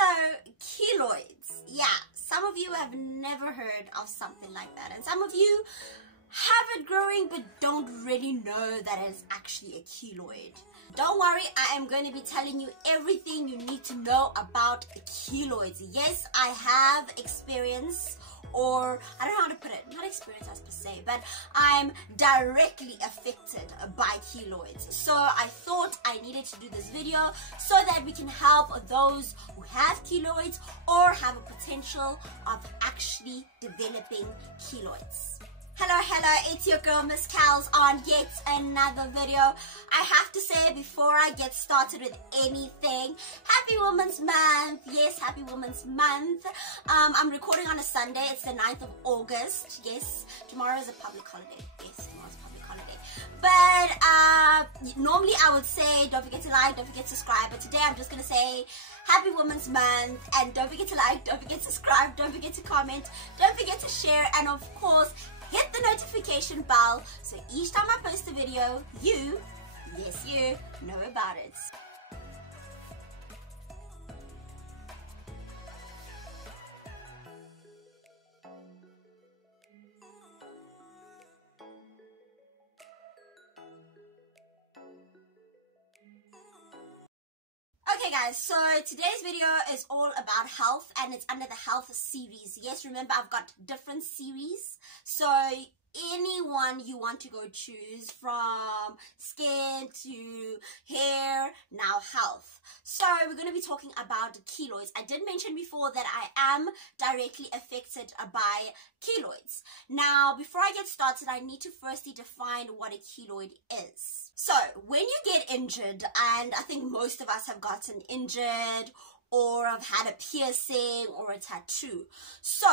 So, keloids. Yeah, some of you have never heard of something like that. And some of you have it growing but don't really know that it's actually a keloid. Don't worry, I am going to be telling you everything you need to know about keloids. Yes, I have experience, or I don't know how to put it, not experience as per se, but I'm directly affected by keloids. So I thought I needed to do this video so that we can help those who have keloids or have a potential of actually developing keloids. Hello, it's your girl Miss Kels on yet another video. I have to say before I get started with anything, Happy Women's Month. Yes, Happy Women's Month. I'm recording on a Sunday. It's the 9th of August. Yes, tomorrow is a public holiday. Yes, tomorrow's a public holiday. But normally I would say don't forget to like, don't forget to subscribe. But today I'm just going to say Happy Women's Month, and don't forget to like, don't forget to subscribe, don't forget to comment, don't forget to share, and of course hit the notification bell so each time I post a video, you, yes you, know about it. Okay guys, so today's video is all about health, and it's under the health series. Yes, remember I've got different series, so anyone you want to go choose, from skin to hair, now health. So we're going to be talking about keloids. I did mention before that I am directly affected by keloids. Now before I get started, I need to firstly define what a keloid is. So when you get injured, and I think most of us have gotten injured or have had a piercing or a tattoo. So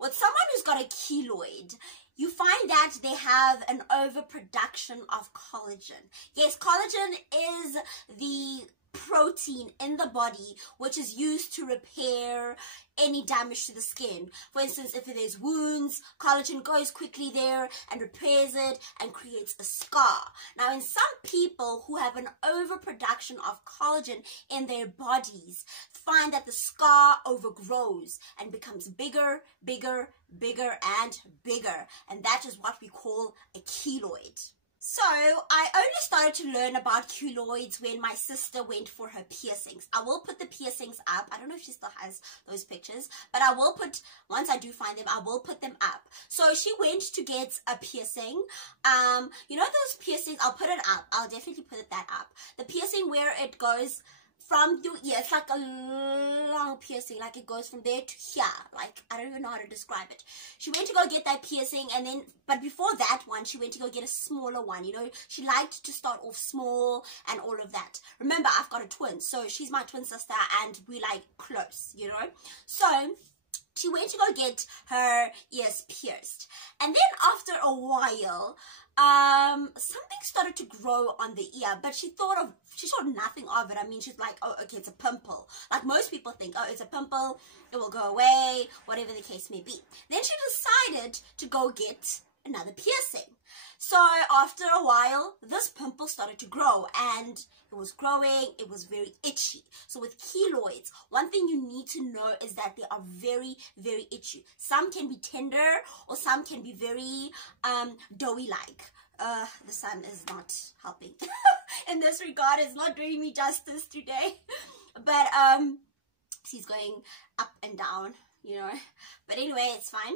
with someone who's got a keloid, you find that they have an overproduction of collagen. Yes, collagen is the protein in the body which is used to repair any damage to the skin. For instance, if there's wounds, collagen goes quickly there and repairs it and creates a scar. Now in some people who have an overproduction of collagen in their bodies, find that the scar overgrows and becomes bigger, bigger, bigger and bigger, and that is what we call a keloid. So I only started to learn about keloids when my sister went for her piercings. I will put the piercings up. I don't know if she still has those pictures, but I will put, once I do find them, I will put them up. So she went to get a piercing. You know those piercings, I'll put it up. I'll definitely put that up. The piercing where it goes from your ear, it's like a long piercing, like it goes from there to here, like I don't even know how to describe it. She went to go get that piercing, and then, but before that one, she went to go get a smaller one. You know, she liked to start off small and all of that. Remember, I've got a twin, so she's my twin sister, and we like close, you know. So she went to go get her ears pierced, and then after a while, something started to grow on the ear, but she saw nothing of it. I mean, she's like, oh, okay, it's a pimple. Like most people think, oh, it's a pimple, it will go away, whatever the case may be. Then she decided to go get another piercing. So after a while, this pimple started to grow, and it was growing, it was very itchy. So with keloids, one thing you need to know is that they are very, very itchy. Some can be tender, or some can be very doughy-like. The sun is not helping in this regard. It's not doing me justice today. But she's going up and down, you know. But anyway, it's fine.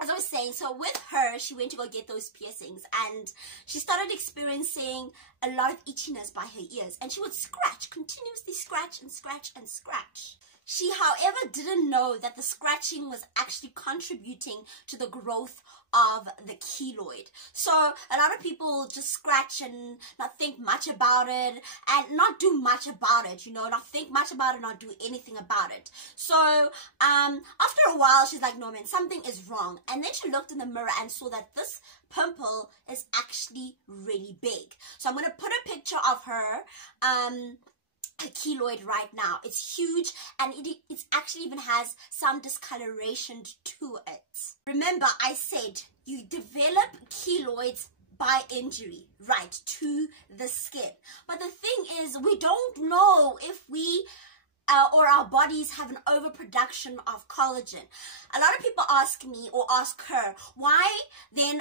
As I was saying, so with her, she went to go get those piercings, and she started experiencing a lot of itchiness by her ears, and she would scratch, continuously scratch and scratch and scratch. She, however, didn't know that the scratching was actually contributing to the growth of the keloid. So a lot of people just scratch and not think much about it, and not do much about it, you know, not think much about it, not do anything about it. So after a while, she's like, no man, something is wrong. And then she looked in the mirror and saw that this pimple is actually really big. So I'm going to put a picture of her a keloid right now. It's huge, and it actually even has some discoloration to it. Remember, I said you develop keloids by injury, right, to the skin. But the thing is, we don't know if we or our bodies have an overproduction of collagen. A lot of people ask me or ask her, why then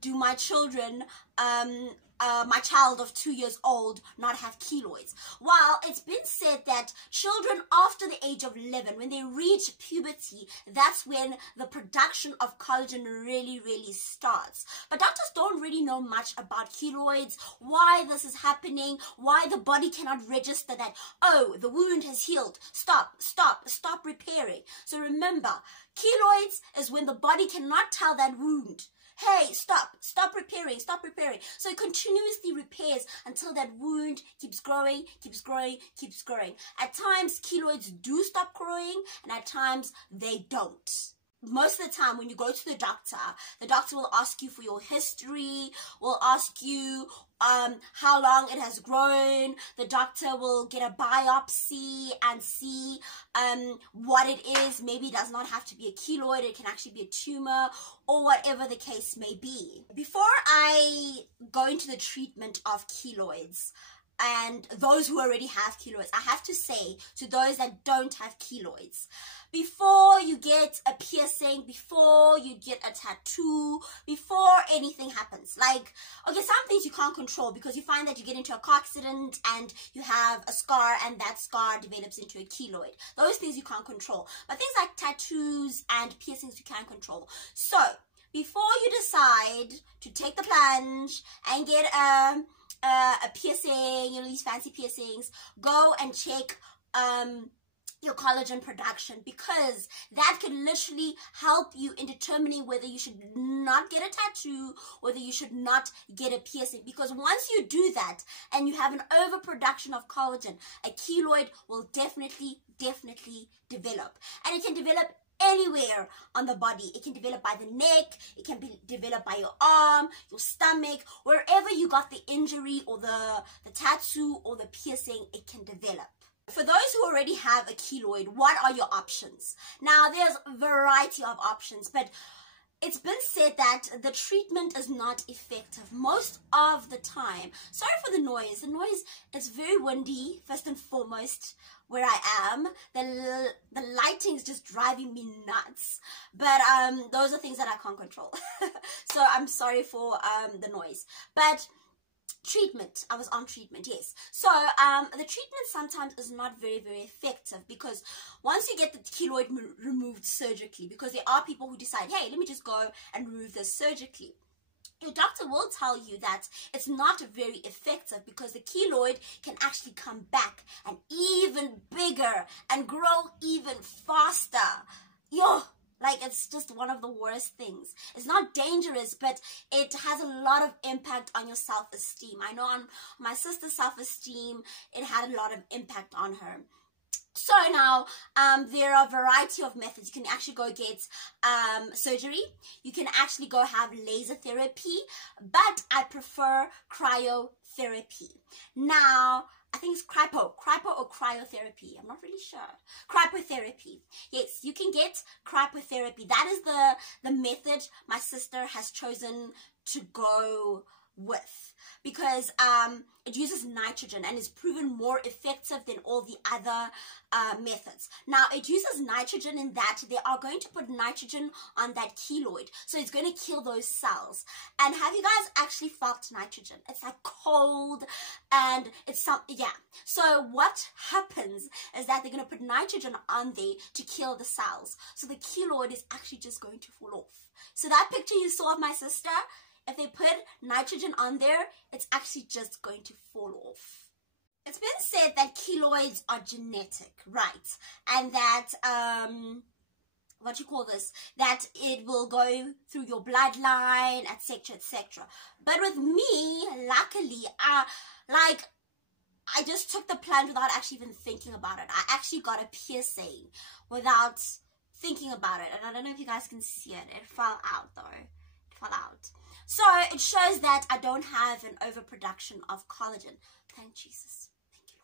do my children, my child of 2 years old not have keloids? Well, it's been said that children after the age of 11, when they reach puberty, that's when the production of collagen really starts. But doctors don't really know much about keloids, why this is happening, why the body cannot register that, oh, the wound has healed, stop repairing. So remember, keloids is when the body cannot tell that wound, hey, stop repairing. So it continuously repairs until that wound keeps growing. At times, keloids do stop growing, and at times, they don't. Most of the time, when you go to the doctor will ask you for your history, will ask you how long it has grown. The doctor will get a biopsy and see what it is. Maybe it does not have to be a keloid, it can actually be a tumor, or whatever the case may be. Before I go into the treatment of keloids, and those who already have keloids, I have to say to those that don't have keloids, before you get a piercing, before you get a tattoo, before anything happens, like, okay, some things you can't control because you find that you get into a car accident and you have a scar and that scar develops into a keloid. Those things you can't control. But things like tattoos and piercings you can control. So, before you decide to take the plunge and get a piercing, you know, these fancy piercings, go and check your collagen production, because that can literally help you in determining whether you should not get a tattoo, whether you should not get a piercing. Because once you do that and you have an overproduction of collagen, a keloid will definitely develop, and it can develop anywhere on the body. It can develop by the neck, it can be developed by your arm, your stomach, wherever you got the injury or the tattoo or the piercing, it can develop. For those who already have a keloid, what are your options? Now, there's a variety of options, but it's been said that the treatment is not effective most of the time. Sorry for the noise. The noise is very windy, first and foremost, where I am. The lighting is just driving me nuts. But those are things that I can't control. So I'm sorry for the noise. But treatment, I was on treatment, yes. So the treatment sometimes is not very effective, because once you get the keloid removed surgically, because there are people who decide, hey, let me just go and remove this surgically, your doctor will tell you that it's not very effective, because the keloid can actually come back and even bigger and grow even faster. Like, it's just one of the worst things. It's not dangerous, but it has a lot of impact on your self-esteem. I know on my sister's self-esteem, it had a lot of impact on her. So now, there are a variety of methods. You can actually go get surgery. You can actually go have laser therapy, but I prefer cryotherapy. Now, I think it's cryo or cryotherapy. I'm not really sure. Cryotherapy. Yes, you can get cryotherapy. That is the method my sister has chosen to go with, because it uses nitrogen and is proven more effective than all the other methods. Now, it uses nitrogen in that they are going to put nitrogen on that keloid, so it's going to kill those cells. And have you guys actually felt nitrogen? It's like cold, and it's so what happens is that they're going to put nitrogen on there to kill the cells, so the keloid is actually just going to fall off. So that picture you saw of my sister, if they put nitrogen on there, it's actually just going to fall off. It's been said that keloids are genetic, right? And that, that it will go through your bloodline, etc., etc. But with me, luckily, I just took the plunge without actually even thinking about it. I actually got a piercing without thinking about it. And I don't know if you guys can see it. It fell out, though. It fell out. So it shows that I don't have an overproduction of collagen. Thank Jesus. Thank you,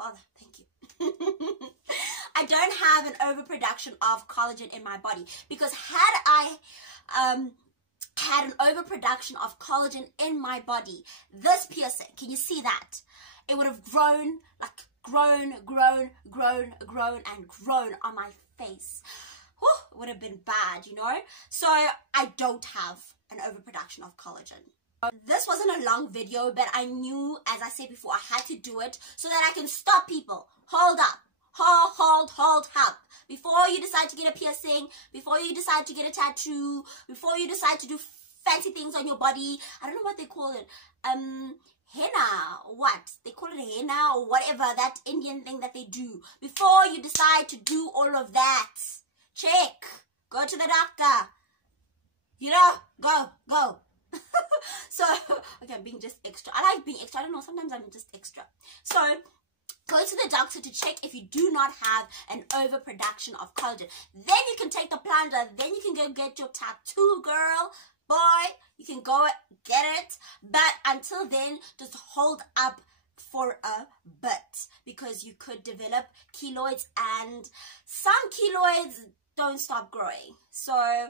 Lord. Father, thank you. I don't have an overproduction of collagen in my body, because had I had an overproduction of collagen in my body, this piercing, can you see that? it would have grown, like grown on my face. Whew, it would have been bad, you know. So I don't have an overproduction of collagen. This wasn't a long video, but I knew, as I said before, I had to do it so that I can stop people. Hold up. Hold up. Before you decide to get a piercing, before you decide to get a tattoo, before you decide to do fancy things on your body, I don't know what they call it, henna, what? They call it henna or whatever, that Indian thing that they do. Before you decide to do all of that, check. Go to the doctor. You know, go. So, okay, I'm being just extra. I like being extra. I don't know, sometimes I'm just extra. So, go to the doctor to check if you do not have an overproduction of collagen. Then you can take the plunger. Then you can go get your tattoo, girl, boy. You can go get it. But until then, just hold up for a bit, because you could develop keloids, and some keloids don't stop growing. So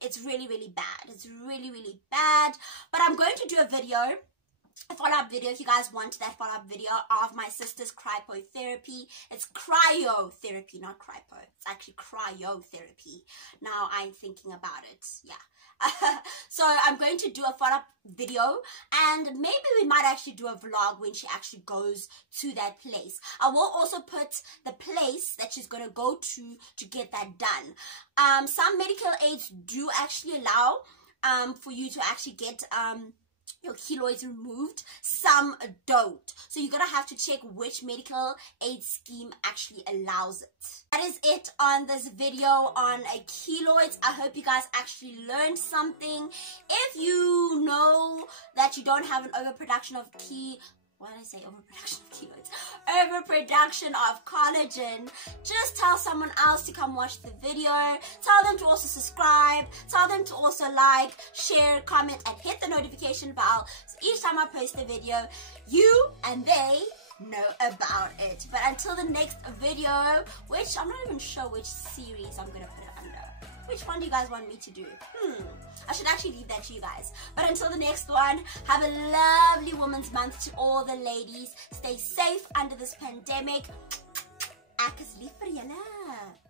it's really bad. It's really bad. But I'm going to do a video, a follow-up video, if you guys want that follow-up video of my sister's cryotherapy. It's cryotherapy, not crypo. It's actually cryotherapy. Now I'm thinking about it. Yeah. So I'm going to do a follow-up video, and maybe we might actually do a vlog when she actually goes to that place. I will also put the place that she's going to go to get that done. Some medical aids do actually allow for you to actually get your keloids removed. Some don't, so you're gonna have to check which medical aid scheme actually allows it. That is it on this video on keloids. I hope you guys actually learned something. If you know that you don't have an overproduction of what did I say? Overproduction of keloids. Overproduction of collagen. Just tell someone else to come watch the video. Tell them to also subscribe. Tell them to also like, share, comment, and hit the notification bell. So each time I post a video, you and they know about it. But until the next video, which I'm not even sure which series I'm going to put it under. Which one do you guys want me to do? I should actually leave that to you guys. But until the next one, have a lovely Women's Month to all the ladies. Stay safe under this pandemic. Ek is lief vir julle.